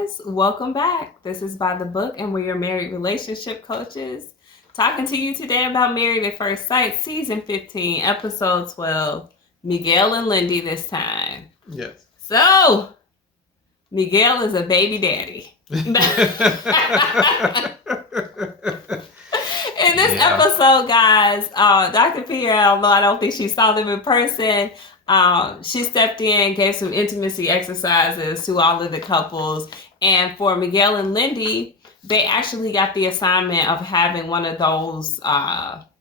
guys, welcome back. This is By the Book, and we're your married relationship coaches. Talking to you today about Married at First Sight, Season 15, Episode 12, Miguel and Lindy this time. Yes. So, Miguel is a baby daddy. In this episode, guys, Dr. Pierre, although I don't think she saw them in person, she stepped in, gave some intimacy exercises to all of the couples. And for Miguel and Lindy, they actually got the assignment of having one of those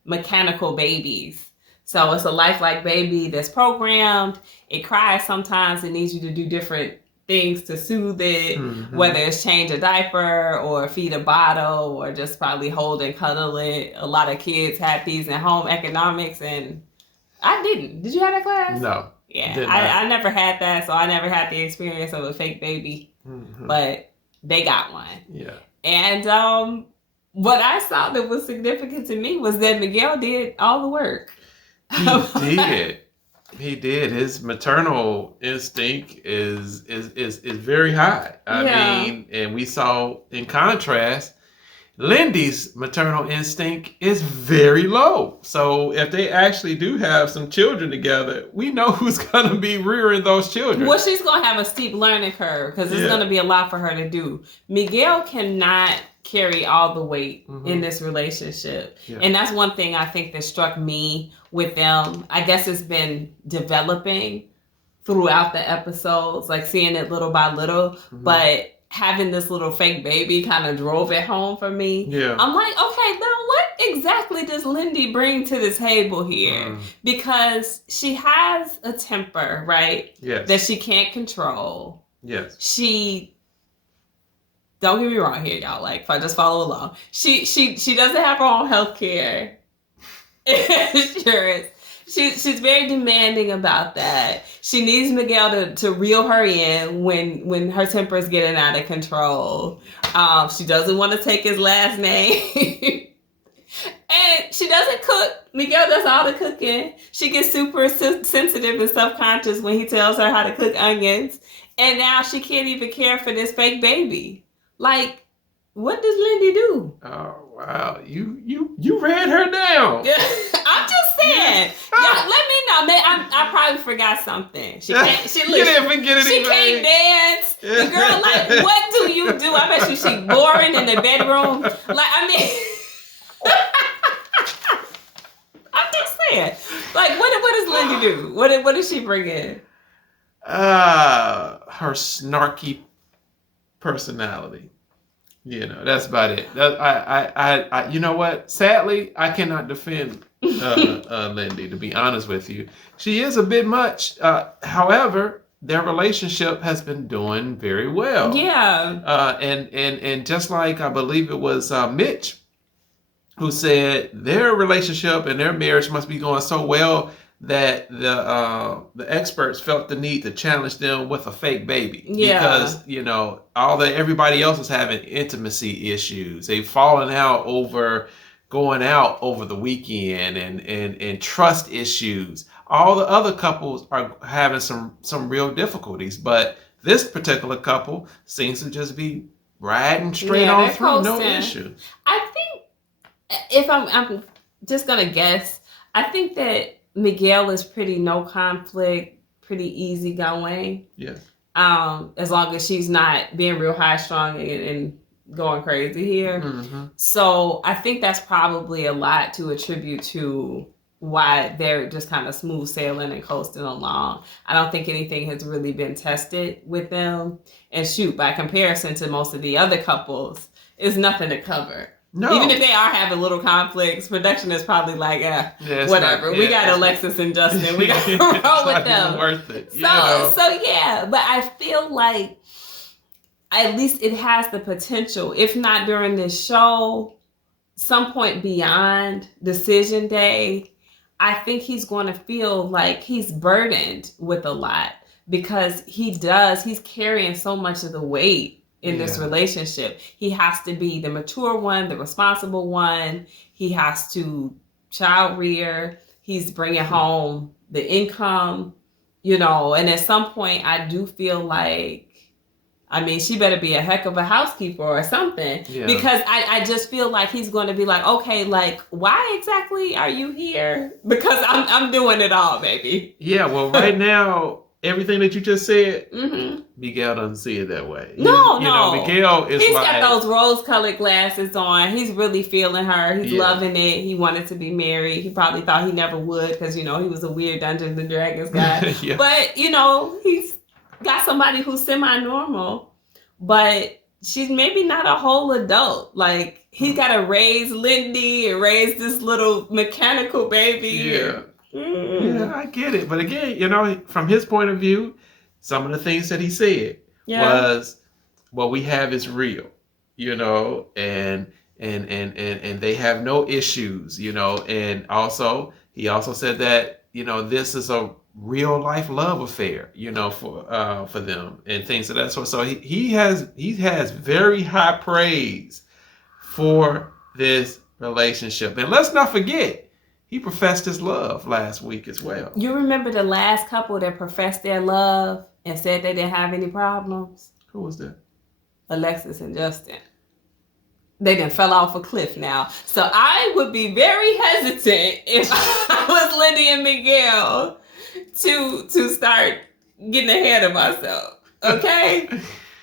mechanical babies. So it's a lifelike baby that's programmed. It cries sometimes. It needs you to do different things to soothe it, whether it's change a diaper or feed a bottle or just probably hold and cuddle it. A lot of kids have these in home economics, and I didn't. Did you have that class? No. Yeah, I never had that, so I never had the experience of a fake baby, but they got one. Yeah. And what I saw that was significant to me was that Miguel did all the work. He did. He did. His maternal instinct is very high. I mean, and we saw in contrast, Lindy's maternal instinct is very low. So if they actually do have some children together, we know who's going to be rearing those children. Well, she's going to have a steep learning curve because it's going to be a lot for her to do. Miguel cannot carry all the weight in this relationship. Yeah. And that's one thing I think that struck me with them. I guess it's been developing throughout the episodes, like seeing it little by little, but having this little fake baby kind of drove it home for me. Yeah. I'm like, okay, now what exactly does Lindy bring to the table here? Because she has a temper, right? Yes. That she can't control. Yes. She, don't get me wrong here, y'all. Like, if I just follow along, she doesn't have her own health care insurance. She's very demanding about that. She needs Miguel to reel her in when her temper is getting out of control. She doesn't want to take his last name. And she doesn't cook. Miguel does all the cooking. She gets super sensitive and self-conscious when he tells her how to cook onions. And now she can't even care for this fake baby. Like, what does Lindy do? Oh, wow. You ran her down. I'm just saying. Y'all, let me know. I probably forgot something. She can't. She didn't forget it. She can't dance. The girl, like, what do you do? I bet you she boring in the bedroom. Like, I mean, I'm just saying. Like, what does Lindy do? What does she bring in? Her snarky personality. You know, that's about it. I you know what? Sadly, I cannot defend Lindy, to be honest with you. She is a bit much. However, their relationship has been doing very well. Yeah. And just like I believe it was Mitch who said their relationship and their marriage must be going so well that the experts felt the need to challenge them with a fake baby. Yeah. Because, you know, everybody else is having intimacy issues. They've fallen out over going out over the weekend and trust issues. All the other couples are having some real difficulties, but this particular couple seems to just be riding straight on through, no issue. I think, if I'm just gonna guess, I think that Miguel is pretty no conflict, pretty easygoing. Yes. As long as she's not being real high strung and going crazy here. So I think that's probably a lot to attribute to why they're just kind of smooth sailing and coasting along. I don't think anything has really been tested with them. And shoot, by comparison to most of the other couples, it's nothing to cover. No. Even if they are having little conflicts, production is probably like, whatever. We got Alexis and Justin. We got to roll with them. Worth it. So yeah, but I feel like at least it has the potential, if not during this show, some point beyond decision day, I think he's going to feel like he's burdened with a lot because he's carrying so much of the weight in this relationship. He has to be the mature one, the responsible one. He has to child rear. He's bringing home the income, you know, and at some point I do feel like I mean, she better be a heck of a housekeeper or something. Yeah. Because I just feel like he's going to be like, okay, like, why exactly are you here? Because I'm doing it all, baby. Yeah, well, right now, everything that you just said, Mm-hmm. Miguel doesn't see it that way. No. Miguel is He's like... got those rose-colored glasses on. He's really feeling her. He's loving it. He wanted to be married. He probably thought he never would because, he was a weird Dungeons and Dragons guy. Yeah. But, he's got somebody who's semi-normal, but she's maybe not a whole adult. Like, he's got to raise Lindy and raise this little mechanical baby. Yeah. Yeah, I get it. But again, from his point of view, some of the things that he said was, what we have is real, and they have no issues, and also he also said that, this is a real life love affair, for them and things of that sort. So he has very high praise for this relationship. And let's not forget, he professed his love last week as well. You remember the last couple that professed their love and said they didn't have any problems? Who was that? Alexis and Justin. They done fell off a cliff now. So I would be very hesitant if I was Lindy and Miguel to start getting ahead of myself. Okay?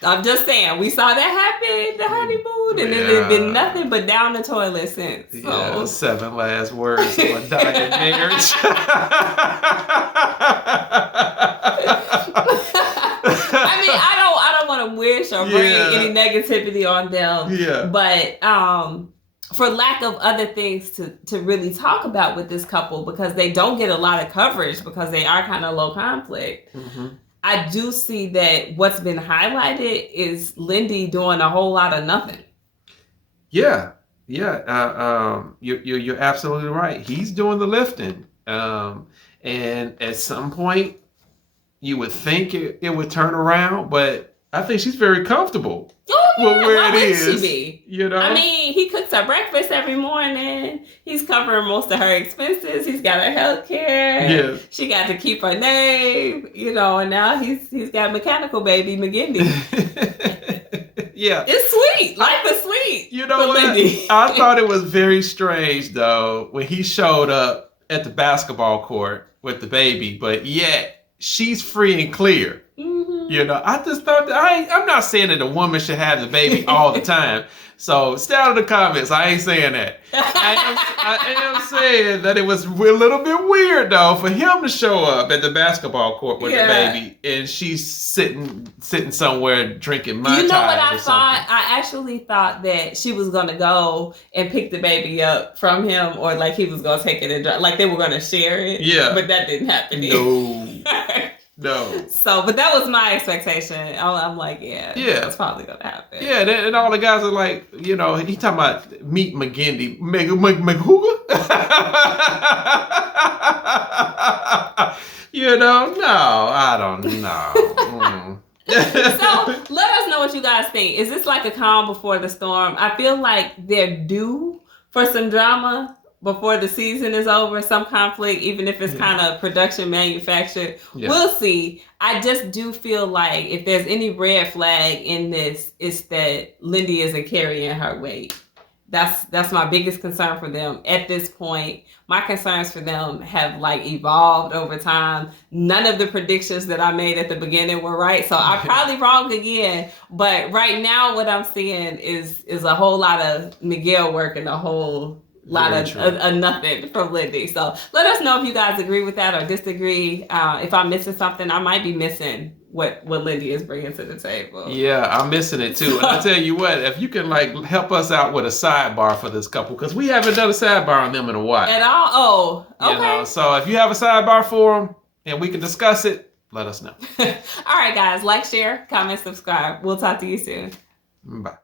I'm just saying, we saw that happen, the honeymoon, and it's been nothing but down the toilet since. So. Yeah, 7 last words of a dying marriage. I mean, I don't want to wish or bring any negativity on them. Yeah. But for lack of other things to really talk about with this couple, because they don't get a lot of coverage because they are kind of low conflict. Mm-hmm. I do see that what's been highlighted is Lindy doing a whole lot of nothing. Yeah. You're absolutely right. He's doing the lifting, and at some point, you would think it would turn around, but I think she's very comfortable. Oh, yeah. Where Why it wouldn't is, she be? I mean, he cooks her breakfast every morning. He's covering most of her expenses. He's got her health care. Yeah. She got to keep her name, and now he's got mechanical baby McGindy. Yeah. It's sweet. Life is sweet. You know what? Lindy. I thought it was very strange, though, when he showed up at the basketball court with the baby, but yet she's free and clear. I just thought I'm not saying that a woman should have the baby all the time. So stay out of the comments. I ain't saying that. I am saying that it was a little bit weird, though, for him to show up at the basketball court with the baby and she's sitting somewhere drinking Mai Tai. You know what I thought? I actually thought that she was going to go and pick the baby up from him, or like he was going to take it and drive, like they were going to share it. Yeah. But that didn't happen. No. So, but that was my expectation. I'm like, that's probably gonna happen. Yeah, and all the guys are like, he talking about meet McGindy, McHooga. No, I don't know. So let us know what you guys think. Is this like a calm before the storm? I feel like they're due for some drama before the season is over, some conflict, even if it's kind of production manufactured. We'll see. I just do feel like if there's any red flag in this, it's that Lindy isn't carrying her weight. That's my biggest concern for them at this point. My concerns for them have evolved over time. None of the predictions that I made at the beginning were right, so I'm probably wrong again. But right now, what I'm seeing is a whole lot of Miguel work and a whole lot of nothing from Lindy. So let us know if you guys agree with that or disagree. If I'm missing something, I might be missing what Lindy is bringing to the table. Yeah, I'm missing it too. And I tell you what, if you can help us out with a sidebar for this couple, because we haven't done a sidebar on them in a while. At all? Oh, okay. So if you have a sidebar for them and we can discuss it, let us know. All right, guys. Like, share, comment, subscribe. We'll talk to you soon. Bye.